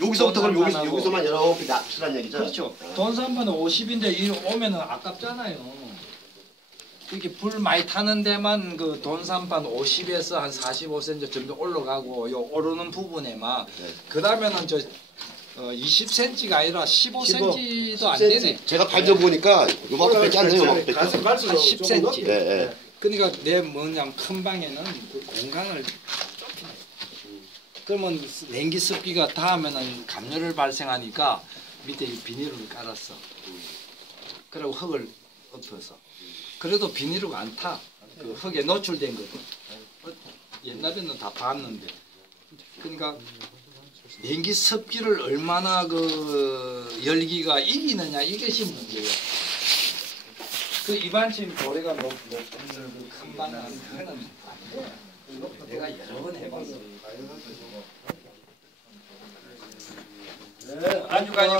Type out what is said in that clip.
여기서부터 그럼 여기서. 여기서만 이렇게 낮추란 얘기죠? 그렇죠. 어. 돈산반은 50인데 이 오면은 아깝잖아요. 이렇게 불 많이 타는 데만 그 돈산반 50에서 한 45cm 정도 올라가고 요 오르는 부분에만 네. 그 다음에는 저 어, 20cm가 아니라 15cm도 안 10cm. 되네. 제가 발져보니까 요만큼밖에 안 돼요. 요만큼밖에. 가슴 갈수록 한 조금 10cm. 높게. 예, 예. 그러니까 내 뭐냐면 큰 방에는 그 공간을. 그러면 냉기 습기가 닿으면은 감열을 발생하니까 밑에 이 비닐을 깔았어. 그리고 흙을 엎어서. 그래도 비닐로가 안 타. 그 흙에 노출된 거든. 어, 옛날에는 다 봤는데. 그러니까 냉기 습기를 얼마나 그 열기가 이기느냐 이것이 문제예요. 그 이반침 고래가 높, 높은 방은 그거는 안 돼. 내가 여러 번 해봤어. 안주관이